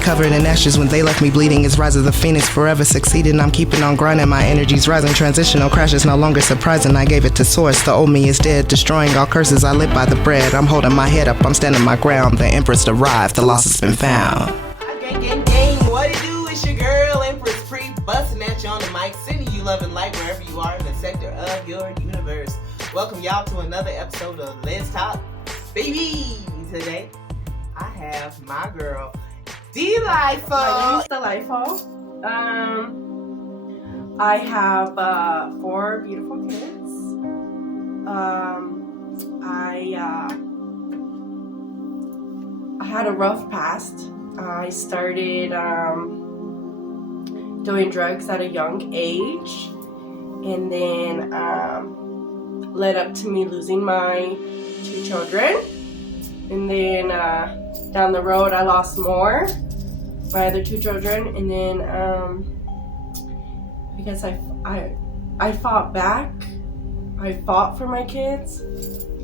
covered in ashes when they left me bleeding. It's rise of the phoenix, forever succeeding. I'm keeping on grinding, my energy's rising. Transitional crashes no longer surprising. I gave it to source, the old me is dead. Destroying all curses, I live by the bread. I'm holding my head up, I'm standing my ground. The empress arrived, the loss has been found. Gang, what it do? It's your girl, Empress Pre, busting at you on the mic, sending you love and light wherever you are in the sector of your universe. Welcome y'all to another episode of Let's Talk Baby. Today, I have my girl, Delightful. My name is Delightful. I have 4 beautiful kids. I had a rough past. I started doing drugs at a young age, and then led up to me losing my 2 children. And then down the road, I lost my other 2 children, and then because I fought back, I fought for my kids.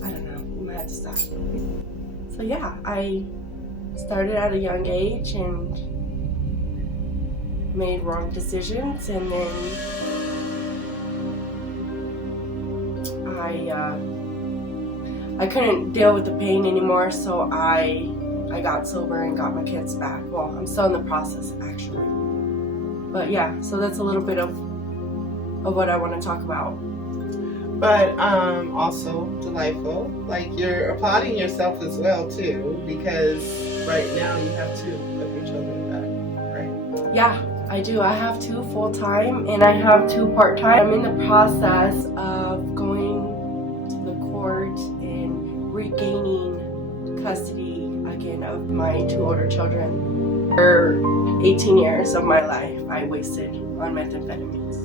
I don't know, I might have to stop. So yeah, I started at a young age and made wrong decisions, and then I couldn't deal with the pain anymore, so I got sober and got my kids back. Well, I'm still in the process, actually. But yeah, so that's a little bit of what I want to talk about. But also, Delightful, like you're applauding yourself as well, too, because right now you have 2 of your children back, right? Yeah, I do. I have 2 full-time and I have 2 part-time. I'm in the process of going to the court and regaining custody again of my 2 older children. For 18 years of my life, I wasted on methamphetamines.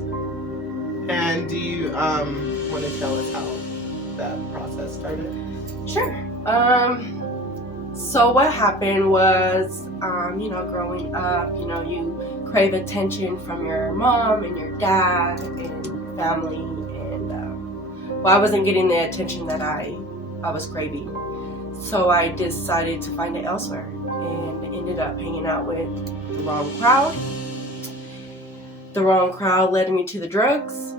And do you want to tell us how that process started? Sure. So what happened was, growing up, you crave attention from your mom and your dad and family, and I wasn't getting the attention that I was craving. So I decided to find it elsewhere and ended up hanging out with the wrong crowd. The wrong crowd led me to the drugs.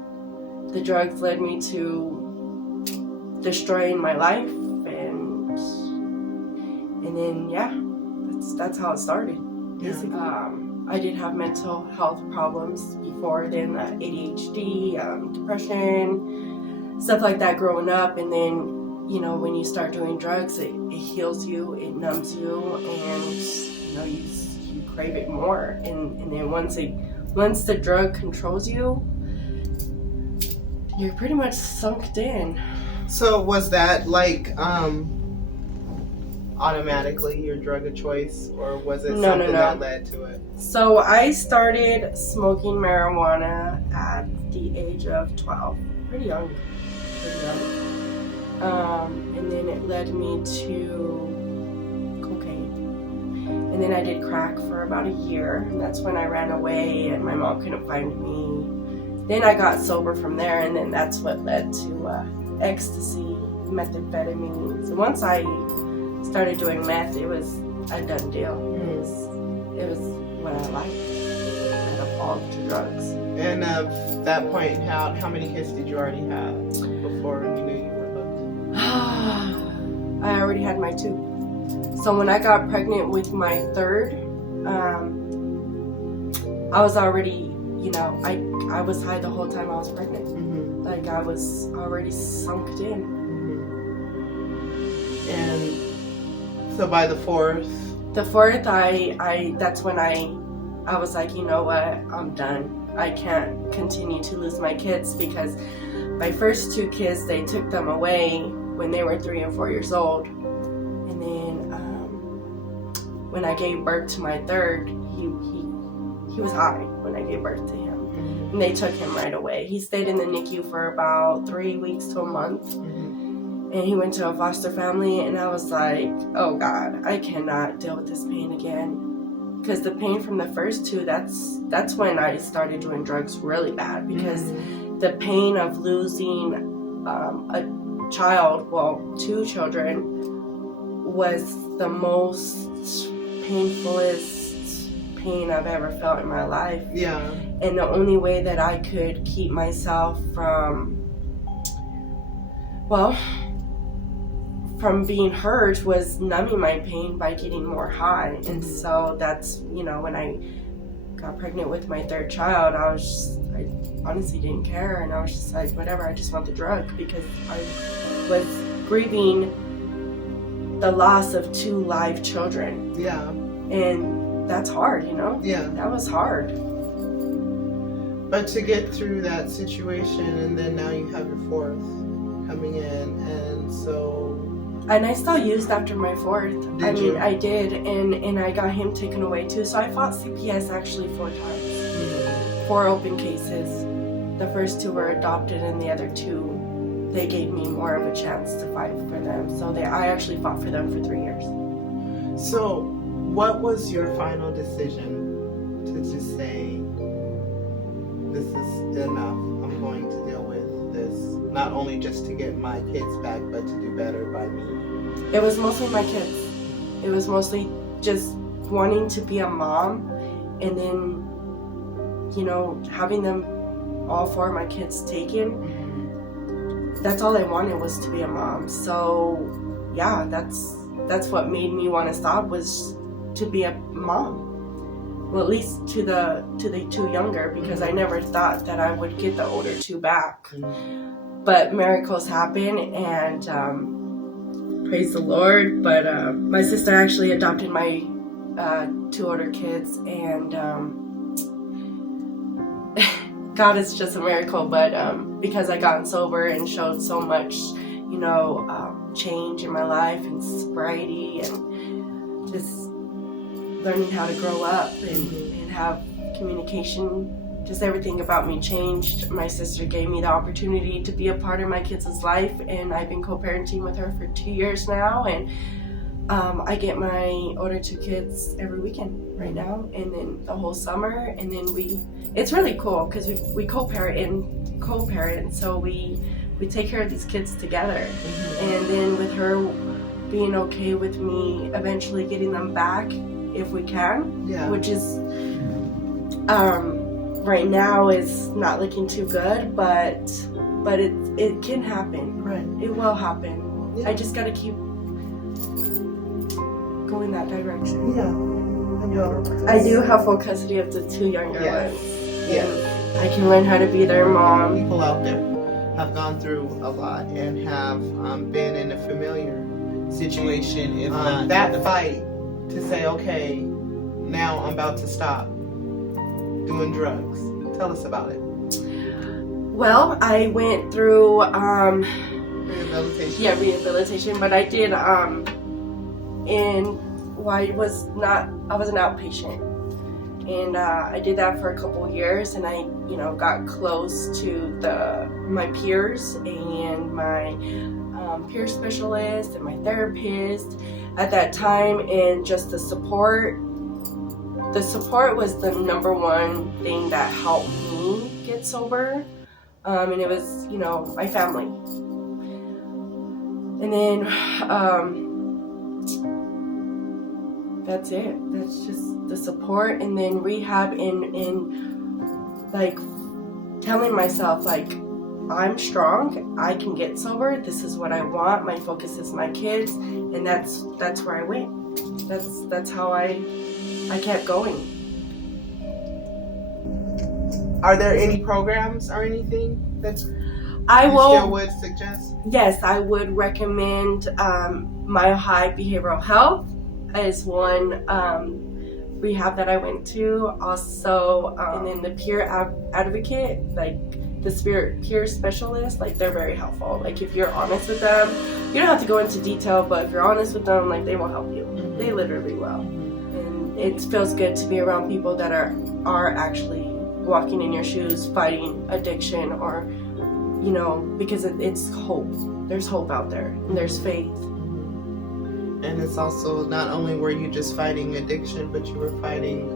The drugs led me to destroying my life, and then that's how it started. Basically, I did have mental health problems before then, ADHD, depression, stuff like that growing up, and then when you start doing drugs, it heals you, it numbs you, and you crave it more, and then once the drug controls you, you're pretty much sunk in. So was that like automatically your drug of choice, or was it something that led to it? So I started smoking marijuana at the age of 12, pretty young. And then it led me to cocaine. And then I did crack for about a year, and that's when I ran away and my mom couldn't find me. Then I got sober from there, and then that's what led to ecstasy, methamphetamines. So once I started doing meth, it was a done deal. It was what I liked, and evolved to drugs. And at that point, how many kids did you already have before you knew you were hooked? I already had my 2. So when I got pregnant with my 3rd, I was already, I was high the whole time I was pregnant. Mm-hmm. Like I was already sunk in. Mm-hmm. And so by the 4th? The 4th, that's when I was like, you know what, I'm done. I can't continue to lose my kids, because my first 2 kids, they took them away when they were 3 and 4 years old. And then when I gave birth to my 3rd, he was high when I gave birth to him. Mm-hmm. And they took him right away. He stayed in the NICU for about 3 weeks to a month. Mm-hmm. And he went to a foster family, and I was like, oh God, I cannot deal with this pain again. Because the pain from the first 2, that's when I started doing drugs really bad, because the pain of losing a child, 2 children, was the most painfulest pain I've ever felt in my life. Yeah. And the only way that I could keep myself from being hurt was numbing my pain by getting more high. And so that's, when I got pregnant with my third child, I honestly didn't care, and I was just like, whatever, I just want the drug, because I was grieving the loss of 2 live children. Yeah. And that's hard, Yeah. That was hard. But to get through that situation, and then now you have your 4th coming in, and I still used after my 4th. Did you? I did, and I got him taken away too. So I fought CPS actually 4 times. 4 open cases. The first 2 were adopted, and the other 2, they gave me more of a chance to fight for them. So I actually fought for them for 3 years. So what was your final decision to just say, this is enough, I'm going to deal with this, not only just to get my kids back, but to do better by me? It was mostly my kids. It was mostly just wanting to be a mom, and then, having them, all 4 of my kids taken. That's all I wanted, was to be a mom. So yeah, that's what made me want to stop, was to be a mom. Well, at least to the 2 younger, because I never thought that I would get the older 2 back. But miracles happen, and praise the Lord. But my sister actually adopted my 2 older kids, and God is just a miracle. But because I gotten sober and showed so much, change in my life, and sobriety, and just learning how to grow up and have communication, just everything about me changed. My sister gave me the opportunity to be a part of my kids' life, and I've been co-parenting with her for 2 years now, and I get my older 2 kids every weekend right now, and then the whole summer, and then it's really cool because we co-parent, so we take care of these kids together. And then with her being okay with me eventually getting them back if we can, which is right now is not looking too good, but it can happen. Right. It will happen. Yeah. I just gotta keep going that direction. Yeah. I do have full custody of the 2 younger ones. Yeah. I can learn how to be their mom. People out there have gone through a lot and have been in a familiar situation. If not that fight to say, okay, now I'm about to stop doing drugs. Tell us about it. Well, I went through Rehabilitation. Yeah, rehabilitation, but I did I was an outpatient, and I did that for a couple years, and I got close to my peers and my peer specialist and my therapist at that time, and just the support was the number one thing that helped me get sober, and it was my family. And then that's it. That's just the support, and then rehab, in like telling myself, like, I'm strong, I can get sober, this is what I want, my focus is my kids, and that's where I went. That's how I kept going. Are there any programs or anything that still would suggest? Yes, I would recommend Mile High Behavioral Health is one rehab that I went to. Also, and then the peer advocate, like the peer specialist, like they're very helpful. Like if you're honest with them, you don't have to go into detail, but if you're honest with them, like they will help you. Mm-hmm. They literally will. And it feels good to be around people that are actually walking in your shoes, fighting addiction, or because it's hope. There's hope out there, and there's faith. And it's also not only were you just fighting addiction, but you were fighting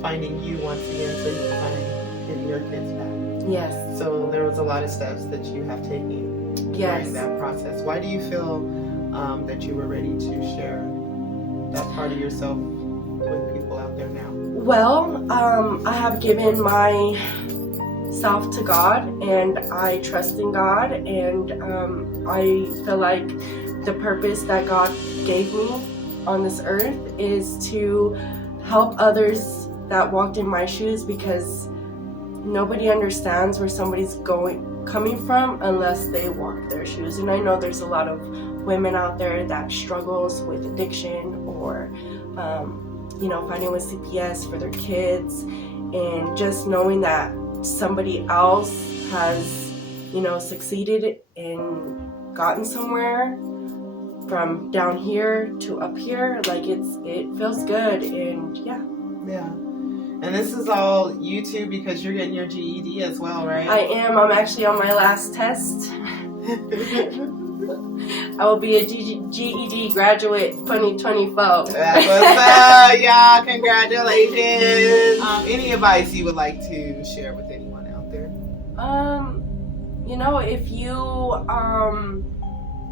finding you once again, so you could find getting your kids back. Yes. So there was a lot of steps that you have taken during that process. Why do you feel that you were ready to share that part of yourself with people out there now? Well, I have given myself to God, and I trust in God, and I feel like the purpose that God gave me on this earth is to help others that walked in my shoes, because nobody understands where somebody's coming from unless they walk their shoes. And I know there's a lot of women out there that struggles with addiction or finding with CPS for their kids, and just knowing that somebody else has succeeded and gotten somewhere from down here to up here, like it feels good. And yeah. And this is all YouTube because you're getting your GED as well, right? I am. I'm actually on my last test. I will be a GED graduate 2024. That's what's up, y'all. Congratulations. Any advice you would like to share with anyone out there?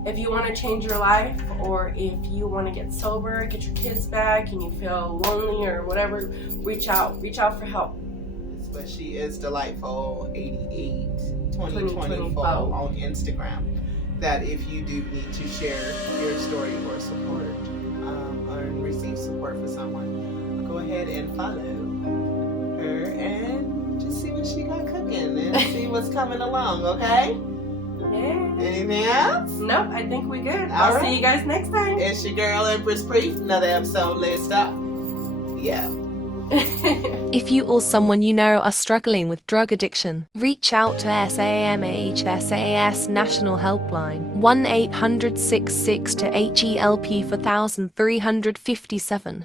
If you want to change your life, or if you want to get sober, get your kids back, and you feel lonely or whatever, reach out for help. But she is delightful 88 2024 on Instagram. That if you do need to share your story or support or receive support for someone, go ahead and follow her and just see what she got cooking and see what's coming along, okay? Yeah. Anything else? Nope, I think we're good. All right. See you guys next time. It's your girl, Empress Pre. Another episode. Let's stop. Yeah. If you or someone you know are struggling with drug addiction, reach out to SAMHSAS National Helpline 1-800-66 to HELP 4357.